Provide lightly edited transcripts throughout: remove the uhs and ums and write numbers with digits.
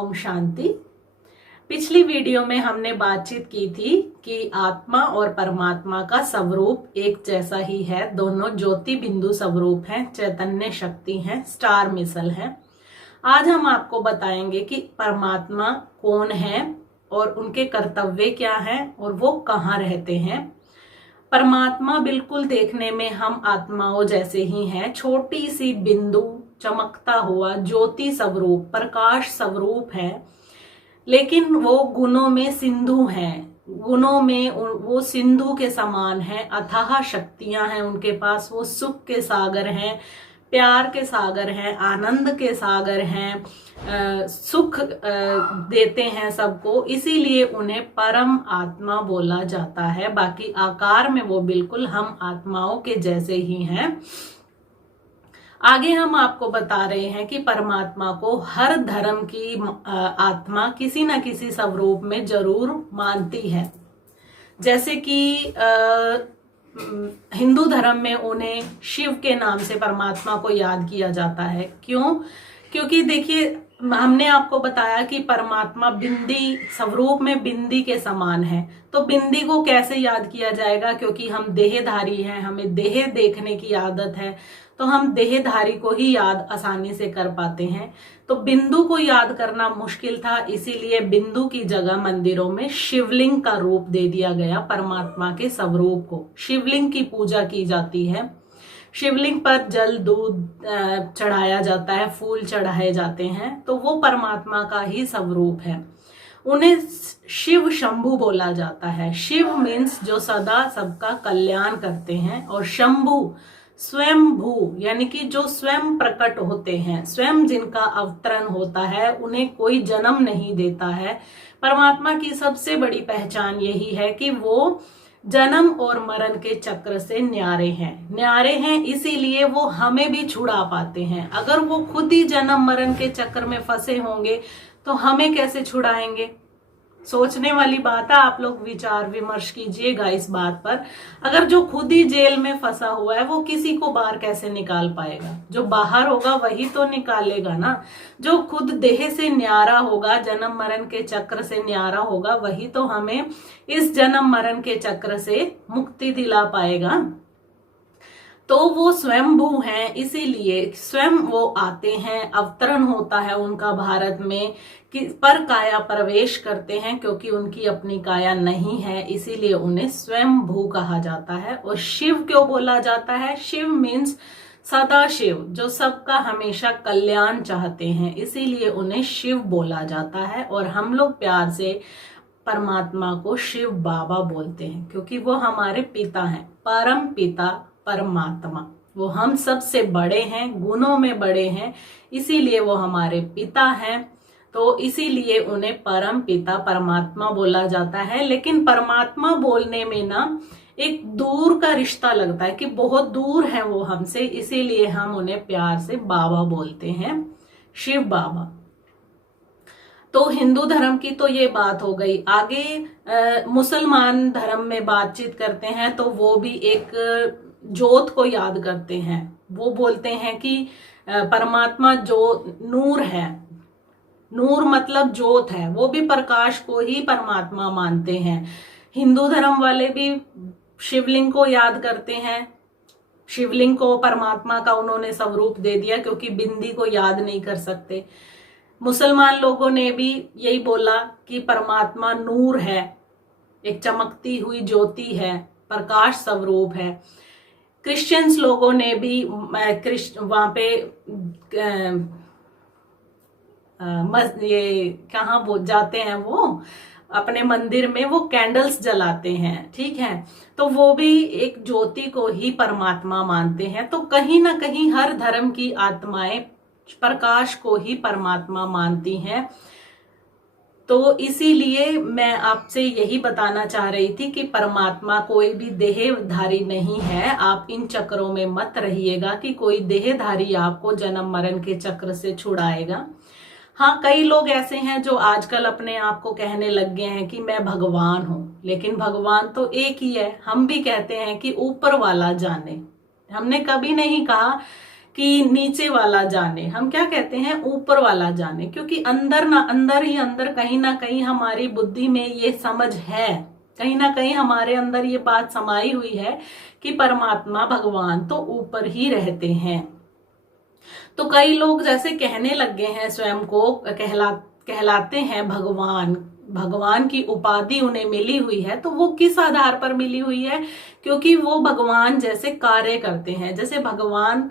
ओम शांति। पिछली वीडियो में हमने बातचीत की थी कि आत्मा और परमात्मा का स्वरूप एक जैसा ही है। दोनों ज्योति बिंदु स्वरूप हैं, चैतन्य शक्ति हैं, स्टार मिसल हैं। आज हम आपको बताएंगे कि परमात्मा कौन है और उनके कर्तव्य क्या हैं और वो कहाँ रहते हैं। परमात्मा बिल्कुल देखने में हम आत्माओं जैसे ही हैं, छोटी सी बिंदु, चमकता हुआ ज्योति स्वरूप, प्रकाश स्वरूप है, लेकिन वो गुणों में सिंधु हैं। गुणों में वो सिंधु के समान है, अथाह शक्तियां हैं उनके पास। वो सुख के सागर हैं, प्यार के सागर हैं, आनंद के सागर हैं, सुख देते हैं सबको, इसीलिए उन्हें परम आत्मा बोला जाता है। बाकी आकार में वो बिल्कुल हम आत्माओं के जैसे ही हैं। आगे हम आपको बता रहे हैं कि परमात्मा को हर धर्म की आत्मा किसी न किसी स्वरूप में जरूर मानती है। जैसे कि हिंदू धर्म में उन्हें शिव के नाम से परमात्मा को याद किया जाता है। क्यों? क्योंकि देखिए, हमने आपको बताया कि परमात्मा बिंदी स्वरूप में बिंदी के समान है। तो बिंदी को कैसे याद किया जाएगा? क्योंकि हम देहधारी हैं, हमें देह देखने की आदत है, तो हम देहधारी को ही याद आसानी से कर पाते हैं। तो बिंदु को याद करना मुश्किल था, इसीलिए बिंदु की जगह मंदिरों में शिवलिंग का रूप दे दिया गया। परमात्मा के स्वरूप को शिवलिंग की पूजा की जाती है। शिवलिंग पर जल दूध चढ़ाया जाता है, फूल चढ़ाए जाते हैं, तो वो परमात्मा का ही स्वरूप है। उन्हें शिव शंभु बोला जाता है। शिव मीन्स जो सदा सबका कल्याण करते हैं, और शंभु स्वयं भू यानी कि जो स्वयं प्रकट होते हैं, स्वयं जिनका अवतरण होता है, उन्हें कोई जन्म नहीं देता है। परमात्मा की सबसे बड़ी पहचान यही है कि वो जन्म और मरण के चक्र से न्यारे हैं, इसीलिए वो हमें भी छुड़ा पाते हैं। अगर वो खुद ही जन्म मरण के चक्र में फंसे होंगे तो हमें कैसे छुड़ाएंगे? सोचने वाली बात है। आप लोग विचार विमर्श कीजिएगा इस बात पर। अगर जो खुद ही जेल में फंसा हुआ है, वो किसी को बाहर कैसे निकाल पाएगा? जो बाहर होगा वही तो निकालेगा ना। जो खुद देह से न्यारा होगा, जन्म मरण के चक्र से न्यारा होगा, वही तो हमें इस जन्म मरण के चक्र से मुक्ति दिला पाएगा। तो वो स्वयंभू हैं, इसीलिए स्वयं वो आते हैं, अवतरण होता है उनका भारत में, कि पर काया प्रवेश करते हैं। क्योंकि उनकी अपनी काया नहीं है, इसीलिए उन्हें स्वयंभू कहा जाता है। और शिव क्यों बोला जाता है? शिव मीन्स सदा शिव, जो सबका हमेशा कल्याण चाहते हैं, इसीलिए उन्हें शिव बोला जाता है। और हम लोग प्यार से परमात्मा को शिव बाबा बोलते हैं, क्योंकि वो हमारे पिता हैं, परम पिता परमात्मा। वो हम सबसे बड़े हैं, गुणों में बड़े हैं, इसीलिए वो हमारे पिता हैं। तो इसीलिए उन्हें परम पिता परमात्मा बोला जाता है। लेकिन परमात्मा बोलने में ना एक दूर का रिश्ता लगता है कि बहुत दूर है वो हमसे, इसीलिए हम उन्हें प्यार से बाबा बोलते हैं, शिव बाबा। तो हिंदू धर्म की तो ये बात हो गई। आगे मुसलमान धर्म में बातचीत करते हैं, तो वो भी एक ज्योत को याद करते हैं। वो बोलते हैं कि परमात्मा जो नूर है, नूर मतलब ज्योत है, वो भी प्रकाश को ही परमात्मा मानते हैं। हिंदू धर्म वाले भी शिवलिंग को याद करते हैं। शिवलिंग को परमात्मा का उन्होंने स्वरूप दे दिया, क्योंकि बिंदी को याद नहीं कर सकते। मुसलमान लोगों ने भी यही बोला कि परमात्मा नूर है, एक चमकती हुई ज्योति है, प्रकाश स्वरूप है। क्रिश्चियंस लोगों ने भी वहां पे ये कहाँ जाते हैं, वो अपने मंदिर में वो कैंडल्स जलाते हैं, ठीक है। तो वो भी एक ज्योति को ही परमात्मा मानते हैं। तो कहीं ना कहीं हर धर्म की आत्माएं प्रकाश को ही परमात्मा मानती हैं। तो इसीलिए मैं आपसे यही बताना चाह रही थी कि परमात्मा कोई भी देहधारी नहीं है। आप इन चक्रों में मत रहिएगा कि कोई देहधारी आपको जन्म मरण के चक्र से छुड़ाएगा। हाँ, कई लोग ऐसे हैं जो आजकल अपने आप को कहने लग गए हैं कि मैं भगवान हूं, लेकिन भगवान तो एक ही है। हम भी कहते हैं कि ऊपर वाला जाने। हमने कभी नहीं कहा कि नीचे वाला जाने, हम क्या कहते हैं, ऊपर वाला जाने, क्योंकि अंदर ना अंदर ही अंदर कहीं ना कहीं हमारी बुद्धि में ये समझ है, कहीं ना कहीं हमारे अंदर ये बात समाई हुई है कि परमात्मा भगवान तो ऊपर ही रहते हैं। तो कई लोग जैसे कहने लग गए हैं, स्वयं को कहलाते हैं भगवान, भगवान की उपाधि उन्हें मिली हुई है। तो वो किस आधार पर मिली हुई है? क्योंकि वो भगवान जैसे कार्य करते हैं। जैसे भगवान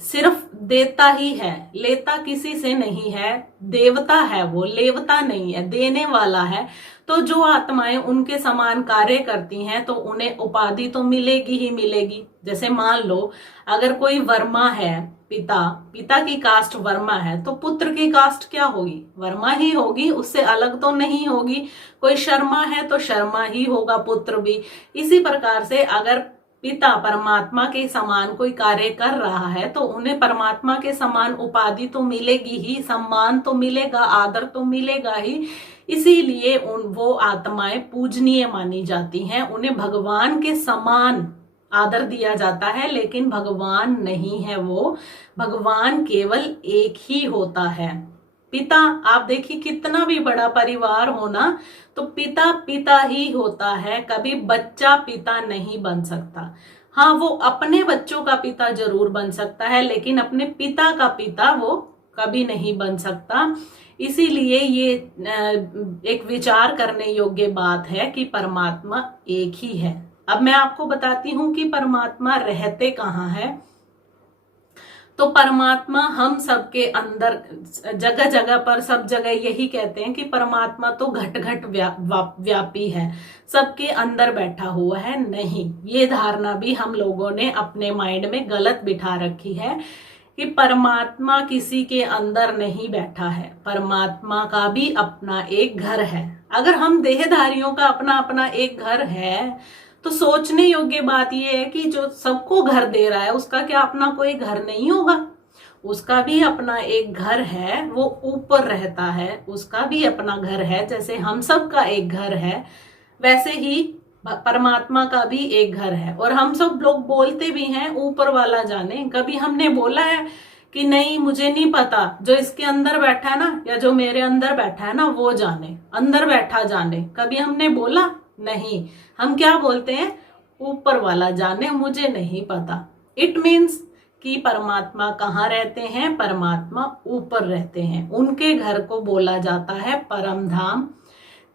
सिर्फ देता ही है, लेता किसी से नहीं है, देवता है वो, लेवता नहीं है, देने वाला है। तो जो आत्माएं उनके समान कार्य करती हैं तो उन्हें उपाधि तो मिलेगी ही मिलेगी। जैसे मान लो अगर कोई वर्मा है, पिता की कास्ट वर्मा है, तो पुत्र की कास्ट क्या होगी? वर्मा ही होगी, उससे अलग तो नहीं होगी। कोई शर्मा है तो शर्मा ही होगा पुत्र भी। इसी प्रकार से अगर पिता परमात्मा के समान कोई कार्य कर रहा है तो उन्हें परमात्मा के समान उपाधि तो मिलेगी ही, सम्मान तो मिलेगा, आदर तो मिलेगा ही। इसीलिए वो आत्माएं पूजनीय मानी जाती हैं, उन्हें भगवान के समान आदर दिया जाता है। लेकिन भगवान नहीं है वो, भगवान केवल एक ही होता है। पिता, आप देखिए कितना भी बड़ा परिवार हो ना, तो पिता पिता ही होता है, कभी बच्चा पिता नहीं बन सकता। हाँ, वो अपने बच्चों का पिता जरूर बन सकता है, लेकिन अपने पिता का पिता वो कभी नहीं बन सकता। इसीलिए ये एक विचार करने योग्य बात है कि परमात्मा एक ही है। अब मैं आपको बताती हूं कि परमात्मा रहते कहाँ है। तो परमात्मा हम सबके अंदर, जगह जगह पर, सब जगह यही कहते हैं कि परमात्मा तो घट घट व्यापी है, सबके अंदर बैठा हुआ है। नहीं, ये धारणा भी हम लोगों ने अपने माइंड में गलत बिठा रखी है कि परमात्मा किसी के अंदर नहीं बैठा है। परमात्मा का भी अपना एक घर है। अगर हम देहधारियों का अपना अपना एक घर है तो सोचने योग्य बात यह है कि जो सबको घर दे रहा है उसका क्या अपना कोई घर नहीं होगा? उसका भी अपना एक घर है, वो ऊपर रहता है, उसका भी अपना घर है। जैसे हम सब का एक घर है, वैसे ही परमात्मा का भी एक घर है। और हम सब लोग बोलते भी हैं ऊपर वाला जाने। कभी हमने बोला है कि नहीं, मुझे नहीं पता, जो इसके अंदर बैठा है ना, या जो मेरे अंदर बैठा है ना, वो जाने, अंदर बैठा जाने? कभी हमने बोला नहीं। हम क्या बोलते हैं? ऊपर वाला जाने, मुझे नहीं पता। इट मीन्स कि परमात्मा कहाँ रहते हैं? परमात्मा ऊपर रहते हैं। उनके घर को बोला जाता है परम धाम।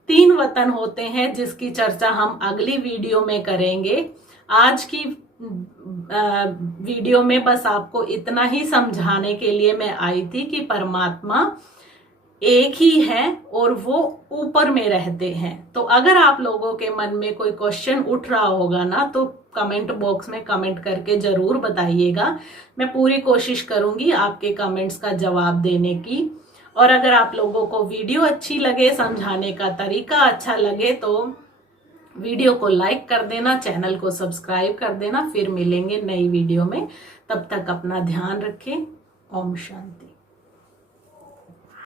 3 वतन होते हैं जिसकी चर्चा हम अगली वीडियो में करेंगे। आज की वीडियो में बस आपको इतना ही समझाने के लिए मैं आई थी कि परमात्मा एक ही है और वो ऊपर में रहते हैं। तो अगर आप लोगों के मन में कोई क्वेश्चन उठ रहा होगा ना, तो कमेंट बॉक्स में कमेंट करके जरूर बताइएगा। मैं पूरी कोशिश करूंगी आपके कमेंट्स का जवाब देने की। और अगर आप लोगों को वीडियो अच्छी लगे, समझाने का तरीका अच्छा लगे, तो वीडियो को लाइक कर देना, चैनल को सब्सक्राइब कर देना। फिर मिलेंगे नई वीडियो में, तब तक अपना ध्यान रखें। ओम शांति।